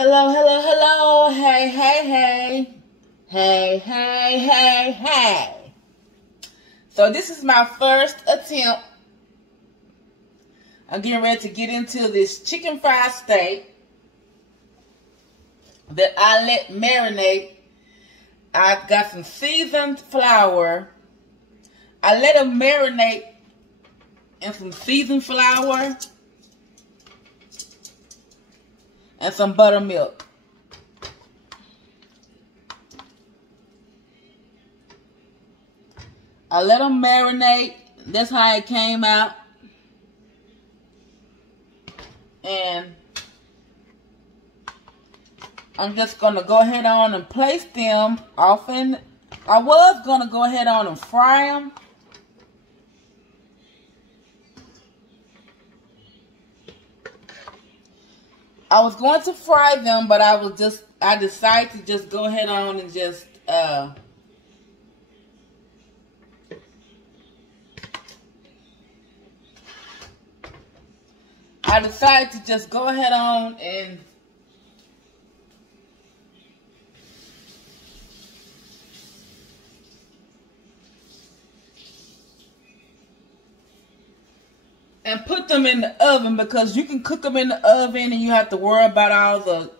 Hello, hello, hello. Hey, hey, hey. Hey, hey, hey, hey. So this is my first attempt. I'm getting ready to get into this chicken fried steak that I let marinate. I got some seasoned flour. I let them marinate in some seasoned flour and some buttermilk. I let them marinate. That's how it came out. And I'm just going to go ahead on and place them off in. I was going to go ahead on and fry them. I was going to fry them, but I decided to just go ahead on and just go ahead on and put them in the oven, because you can cook them in the oven and you have to worry about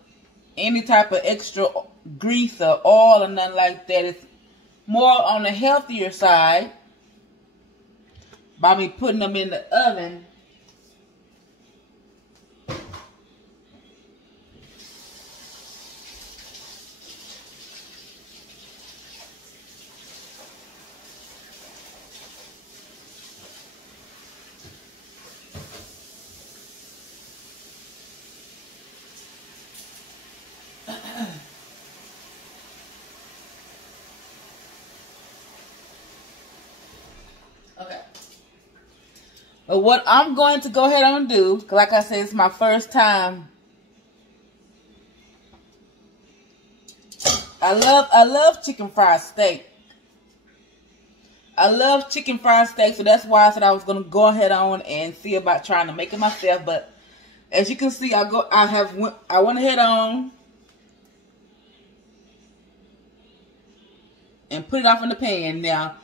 any type of extra grease or oil or nothing like that. It's more on the healthier side by me putting them in the oven. Okay. But what I'm going to go ahead and do, like I said, it's my first time. I love chicken fried steak. I love chicken fried steak, so that's why I said I was going to go ahead on and see about trying to make it myself. But as you can see, I went ahead on and put it off in the pan. Now,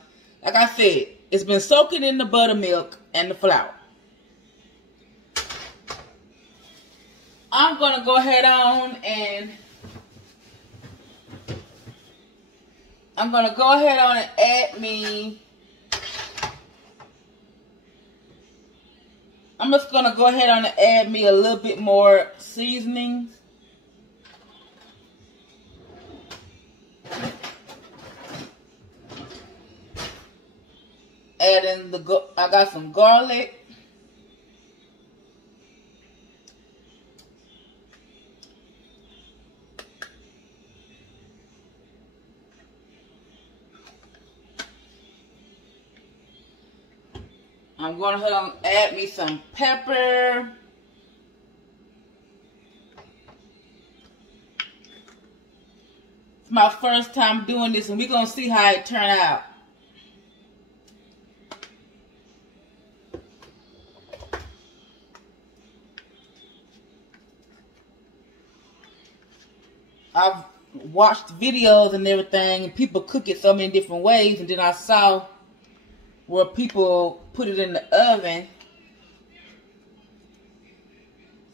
like I said, it's been soaking in the buttermilk and the flour. I'm going to go ahead on and add me. I'm just going to go ahead on and add me a little bit more seasonings. I got some garlic. I'm going to add me some pepper. It's my first time doing this, and we're going to see how it turns out. I've watched videos and everything, and people cook it so many different ways, and then I saw where people put it in the oven.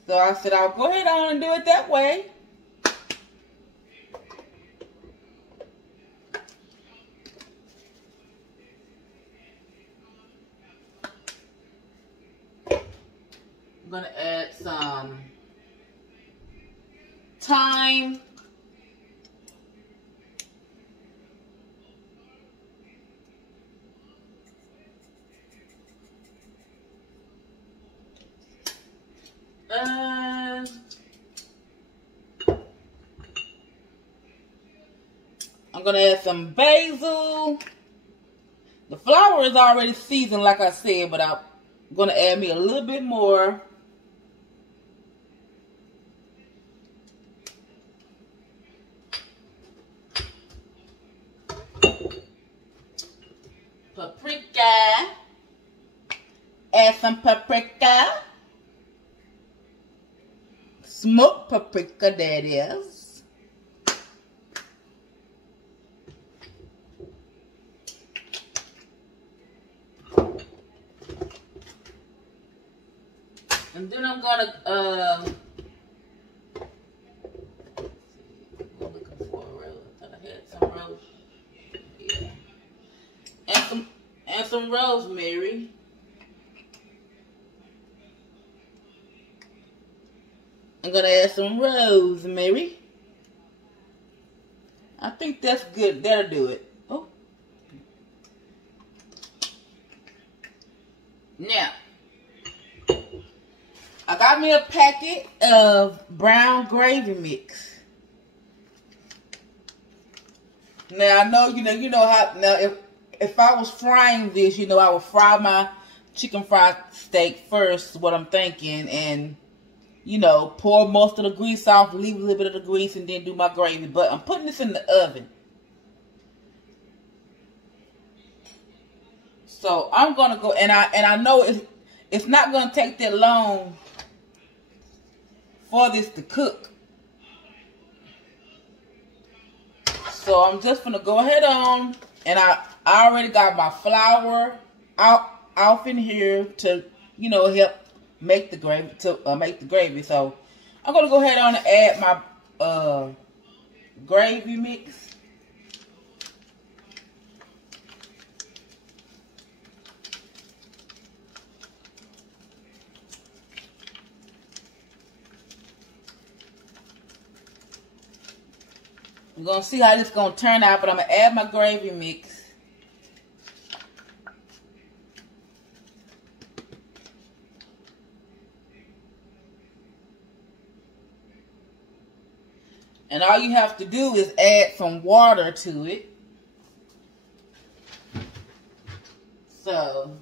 So I said I'll go ahead on and do it that way. I'm going to add some thyme. I'm going to add some basil. The flour is already seasoned, like I said, but I'm going to add me a little bit more. Paprika. Add some paprika. Smoked paprika, that is. And then I'm gonna I'm looking for a rose. I thought I had some rose. Yeah. And some rosemary. I'm gonna add some rosemary. I think that's good. That'll do it. Oh. Now, I got me a packet of brown gravy mix. Now I know you know how. Now if I was frying this, you know I would fry my chicken fried steak first. What I'm thinking, and you know, pour most of the grease off, leave a little bit of the grease, and then do my gravy. But I'm putting this in the oven. So I'm gonna go, and I know it's not gonna take that long for this to cook. So I'm just gonna go ahead on, and I already got my flour off in here to, you know, help make the gravy. So I'm gonna go ahead on and add my gravy mix. We're gonna see how this is gonna turn out, but I'm gonna add my gravy mix. And all you have to do is add some water to it. So,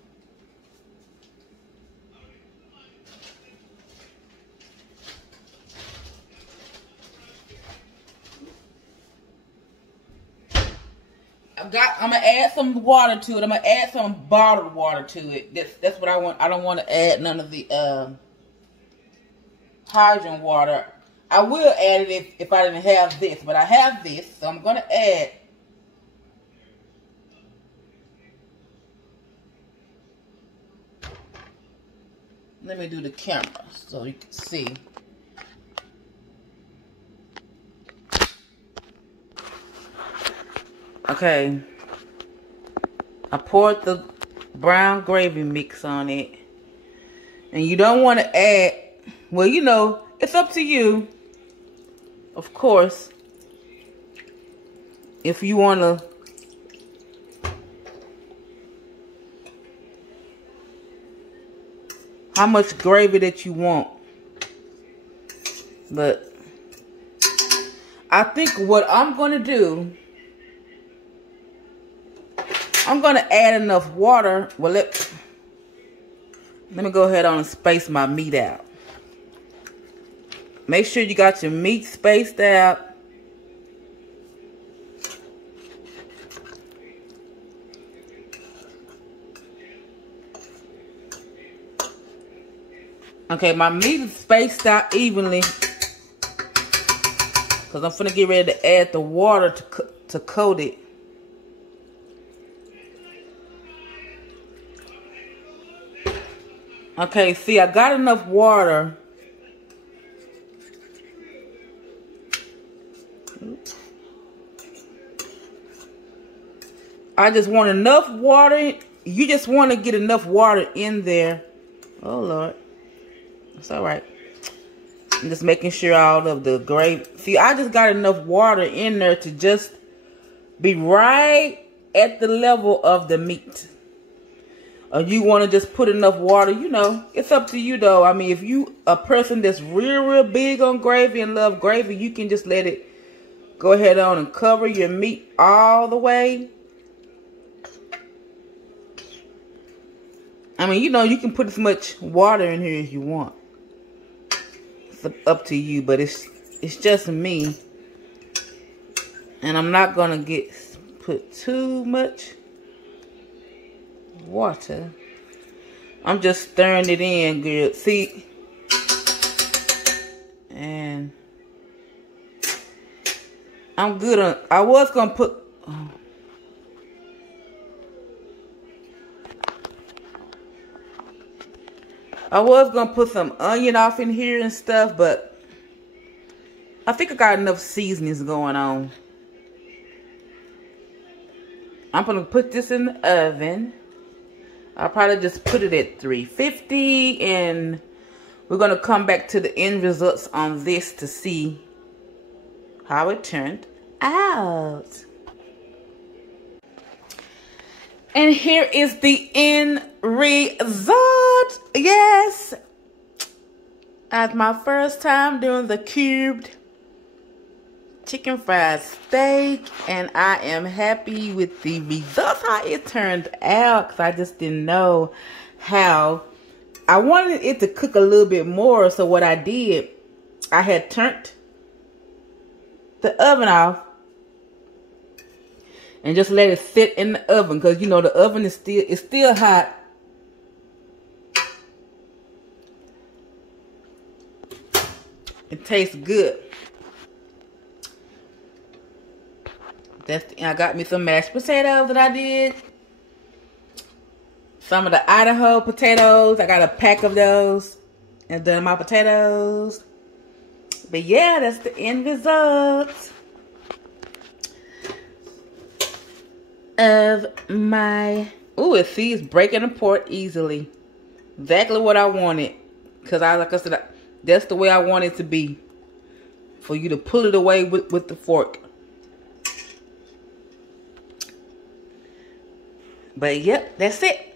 I'm gonna add some water to it. I'm gonna add some bottled water to it. That's what I want. I don't want to add none of the hydrant water. I will add it if I didn't have this, but I have this, so I'm gonna add. Let me do the camera so you can see. Okay, I poured the brown gravy mix on it. And you don't want to add, well, you know, it's up to you, of course, if you want to how much gravy that you want. But I think what I'm going to do, I'm going to add enough water. Well, let me go ahead on and space my meat out. Make sure you got your meat spaced out. Okay, my meat is spaced out evenly because I'm finna get ready to add the water to coat it. Okay, see, I got enough water. I just want enough water. You just want to get enough water in there. Oh, Lord. It's all right. I'm just making sure all of the gravy. See, I just got enough water in there to just be right at the level of the meat. Or you want to just put enough water, you know, it's up to you though. I mean, if you a person that's real big on gravy and love gravy, you can just let it go ahead on and cover your meat all the way. I mean, you know, you can put as much water in here as you want. It's up to you, but it's just me. And I'm not going to put too much water. I'm just stirring it in good. See? And I'm good on. I was gonna put. I was gonna put some onion off in here and stuff, but I think I got enough seasonings going on. I'm gonna put this in the oven. I'll probably just put it at 350, and we're gonna come back to the end results on this to see how it turned out. And here is the end result. Yes, as my first time doing the cubed chicken fried steak, and I am happy with the results, how it turned out, because I just didn't know how. I wanted it to cook a little bit more, so what I did, I had turned the oven off and just let it sit in the oven, because you know the oven is still hot. It tastes good. I got me some mashed potatoes that I did. Some of the Idaho potatoes. I got a pack of those. And done my potatoes. But yeah, that's the end result of my... Ooh, it sees breaking apart easily. Exactly what I wanted. Because like I said, that's the way I want it to be. For you to pull it away with the fork. But yep, that's it.